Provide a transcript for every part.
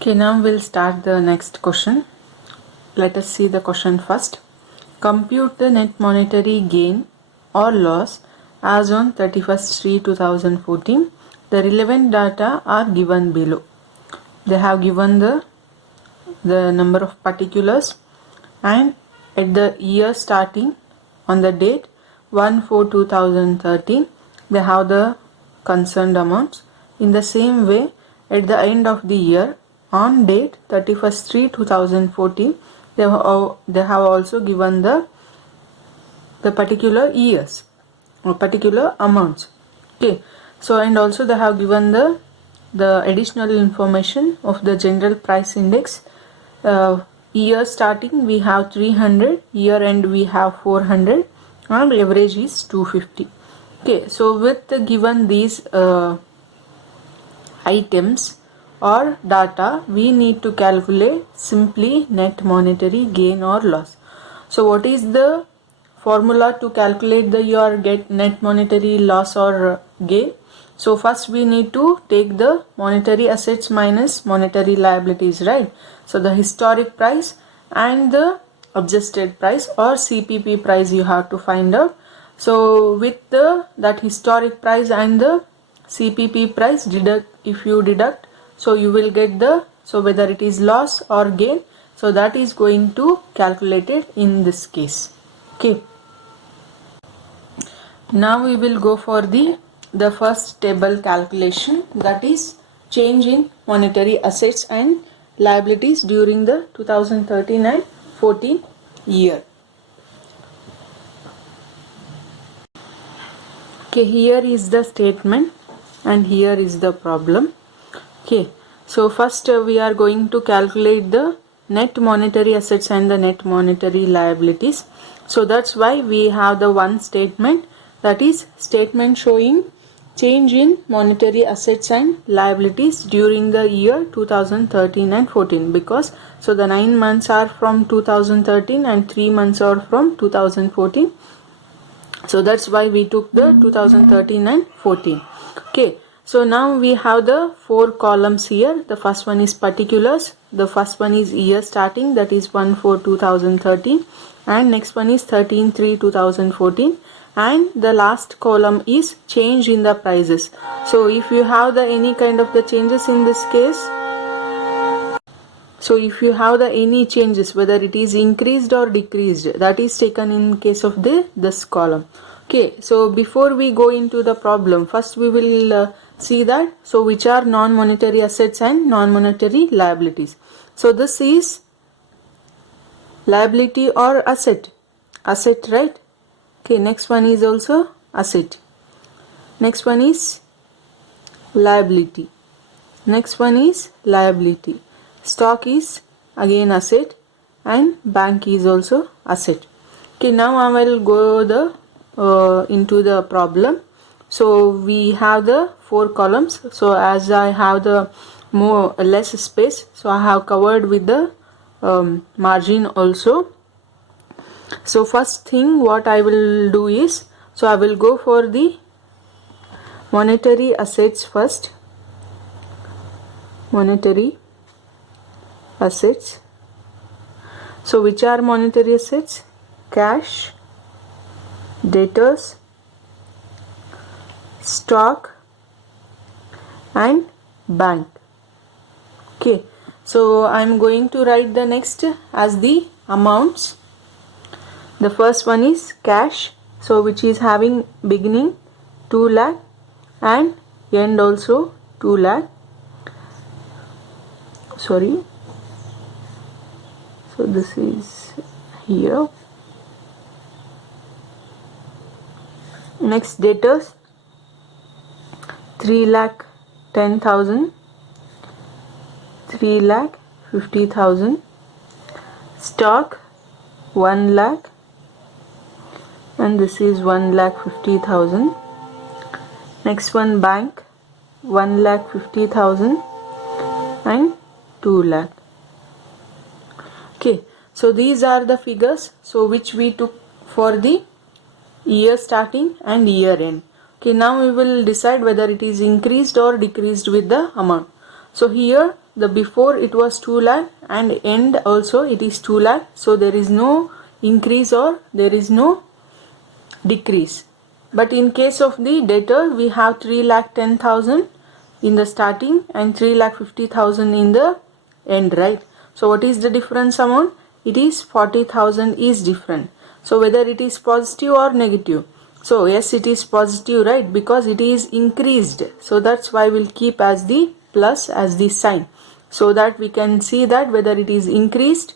Okay, now we'll start the next question. Let us see the question first. Compute the net monetary gain or loss as on 31st 3 2014. The relevant data are given below. They have given the number of particulars and at the year starting on the date 1/4/2013 they have the concerned amounts. In the same way, at the end of the year on date 31st 3 2014 they have also given the particular years or particular amounts. Okay, so and also they have given the additional information of the general price index. Year starting we have 300, year end we have 400, and average is 250. Okay, so with given these items or data, we need to calculate simply net monetary gain or loss. So what is the formula to calculate your net monetary loss or gain? So first we need to take the monetary assets minus monetary liabilities, right? So the historic price and the adjusted price or CPP price you have to find out. So with that historic price and the CPP price if you deduct, so you will get so whether it is loss or gain, so that is going to calculate it in this case. Okay, now we will go for the first table calculation, that is change in monetary assets and liabilities during the 2013 and 14 year. Okay, here is the statement and here is the problem. Okay, so first we are going to calculate the net monetary assets and the net monetary liabilities. So that's why we have the one statement, that is statement showing change in monetary assets and liabilities during the year 2013 and 14, because so the 9 months are from 2013 and 3 months are from 2014. So that's why we took the 2013 and 14. Okay, so now we have the 4 columns here. The first one is particulars, the first one is year starting, that is 1/4/2013, and next one is 13/3/2014, and the last column is change in the prices. So if you have any kind of the changes in this case, so if you have any changes, whether it is increased or decreased, that is taken in case of this column. Okay, so before we go into the problem, first we will see that so which are non-monetary assets and non-monetary liabilities. So this is liability or asset, right? Okay, next one is also asset, next one is liability, next one is liability, stock is again asset, and bank is also asset. Okay, now I will go into the problem. So we have the 4 columns. So as I have the less space, so I have covered with the margin also. So first thing what I will do is, so I will go for the monetary assets first. Monetary assets. So which are monetary assets? Cash, debtors, stock, and bank. Okay, so I am going to write the next as the amounts. The first one is cash, so which is having beginning 2 lakh and end also 2 lakh. Sorry, so this is here. Next, debtors 3,10,000, 3,50,000, stock 1 lakh, and this is 1,50,000. Next one, bank 1,50,000 and 2 lakh. Okay, so these are the figures so which we took for the year starting and year end. Okay, now we will decide whether it is increased or decreased with the amount. So here the before it was 2 lakh and end also it is 2 lakh, so there is no increase or there is no decrease. But in case of the debtor, we have 3,10,000 in the starting and 3,50,000 in the end, right? So what is the difference amount? It is 40,000 is different. So whether it is positive or negative. So yes, it is positive, right? Because it is increased. So that's why we'll keep as the plus as the sign, so that we can see that whether it is increased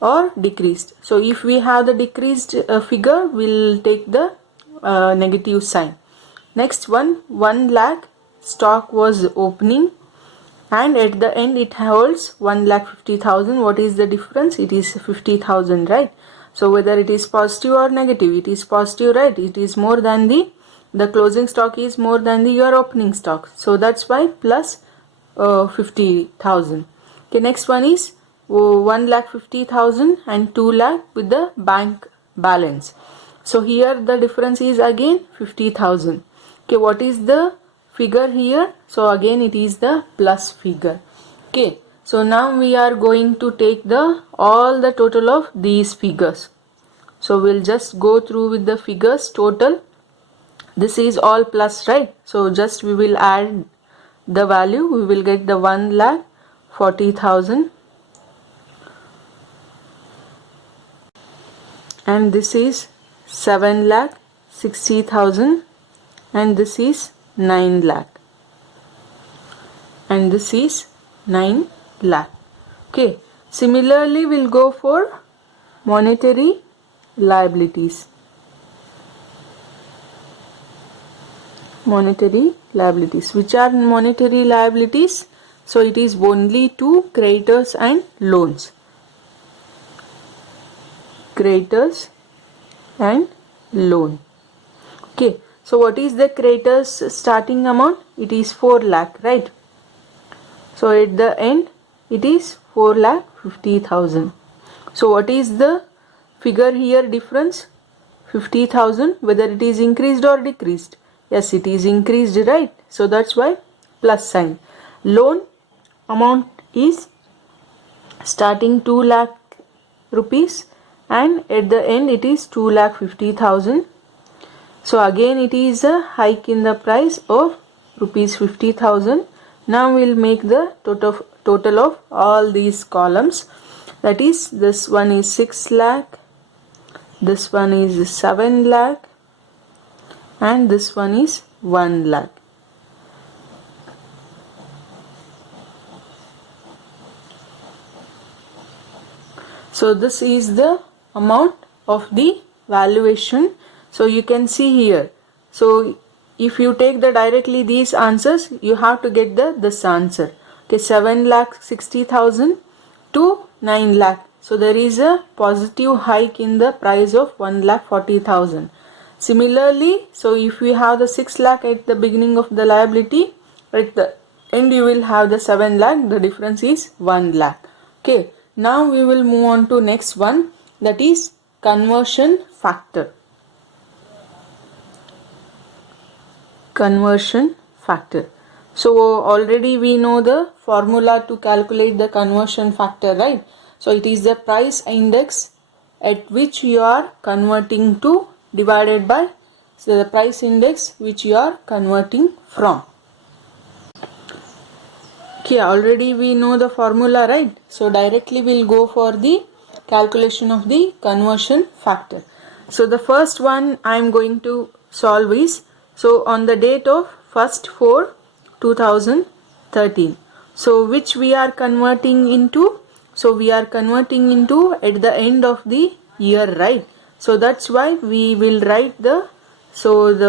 or decreased. So if we have the decreased figure, we'll take the negative sign. Next one, 1 lakh stock was opening and at the end it holds 1,50,000. What is the difference? It is 50,000, right? So whether it is positive or negative, it is positive, right? It is more than the closing stock is more than your opening stock. So that's why plus 50,000. Okay, next one is 1,50,000 and 2 lakh with the bank balance. So here the difference is again 50,000. Okay, what is the figure here? So again it is the plus figure. Okay, so now we are going to take all the total of these figures. So we'll just go through with the figures total. This is all plus, right? So just we will add the value. We will get the 1,40,000 and this is 7,60,000 and this is 9 lakh and this is 9 lakh. Okay, similarly we'll go for monetary liabilities. Monetary liabilities. Which are monetary liabilities? So it is only to creditors and loans. Creditors and loan. Okay, so what is the creditors starting amount? It is 4 lakh, right? So at the end it is 4,50,000. So what is the figure here difference? 50,000, whether it is increased or decreased. Yes, it is increased, right? So that's why plus sign. Loan amount is starting 2 lakh rupees and at the end it is 2,50,000. So again it is a hike in the price of rupees 50,000. Now we'll make the total of all these columns. That is, this one is 6 lakh, this one is 7 lakh and this one is 1 lakh. So this is the amount of the valuation. So you can see here. So if you take directly these answers, you have to get this answer. Okay, 7,60,000 to 9 lakh. So there is a positive hike in the price of 1,40,000. Similarly, so if we have the 6 lakh at the beginning of the liability, at the end you will have the 7 lakh. The difference is 1 lakh. Okay. Now we will move on to next one, that is conversion factor. Conversion factor. So already we know the formula to calculate the conversion factor, right? So it is the price index at which you are converting to divided by the price index which you are converting from. Okay, already we know the formula, right? So directly we'll go for the calculation of the conversion factor. So the first one I am going to solve is, so on the date of 1st 4 2013. So which we are converting into? So we are converting into at the end of the year, right? So that's why we will write the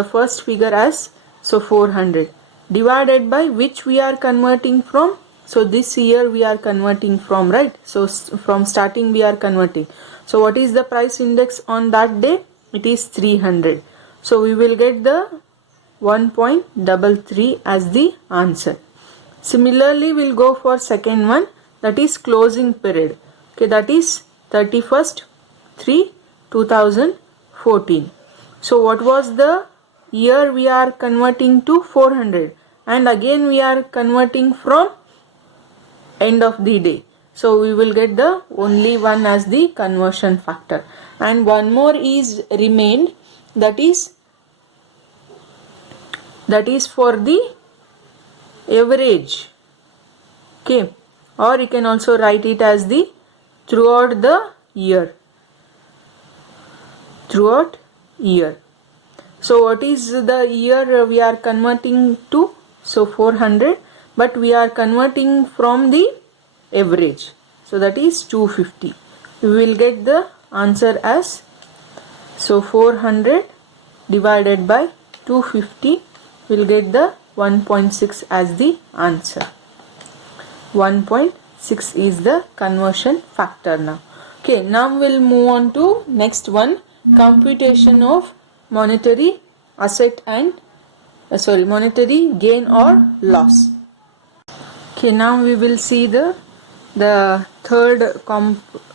first figure as 400 divided by which we are converting from. So this year we are converting from, right? So from starting we are converting. So what is the price index on that day? It is 300. So we will get the 1.33 as the answer. Similarly, we'll go for second one, that is closing period. Okay, that is 31st 3 2014. So what was the year we are converting to? 400, and again we are converting from end of the day. So we will get the only one as the conversion factor, and one more is remained, that is for the average. Okay, or you can also write it as the throughout the year. So what is the year we are converting to? So 400, but we are converting from the average, so that is 250. We will get the answer as, so 400 divided by 250, will get the 1.6 as the answer. 1.6 is the conversion factor now. Okay, now we'll move on to next one, computation of monetary asset and monetary gain or loss. Okay, now we will see the third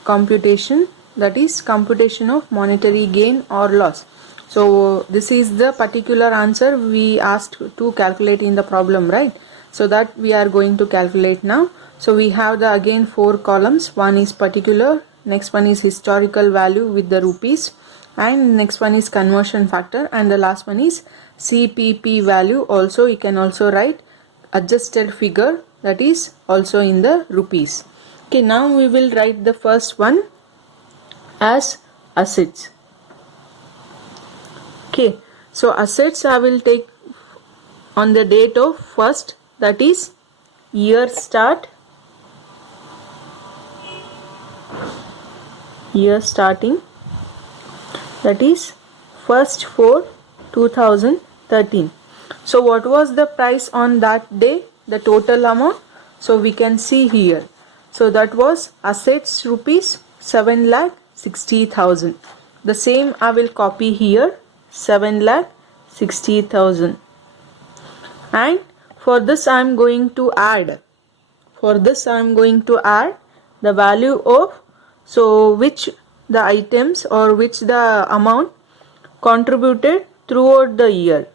computation, that is computation of monetary gain or loss. So this is the particular answer we asked to calculate in the problem, right? So that we are going to calculate now. So we have the again 4 columns. One is particular, next one is historical value with the rupees, and next one is conversion factor, and the last one is CPP value. Also you can also write adjusted figure, that is also in the rupees. Okay, now we will write the first one as assets. Okay, so assets I will take on the date of first, that is year starting, that is 1st 4 2013. So what was the price on that day, the total amount? So we can see here. So that was assets rupees 7,60,000. The same I will copy here, 7,60,000. And for this I am going to add. The value of, so which the items or which the amount contributed throughout the year.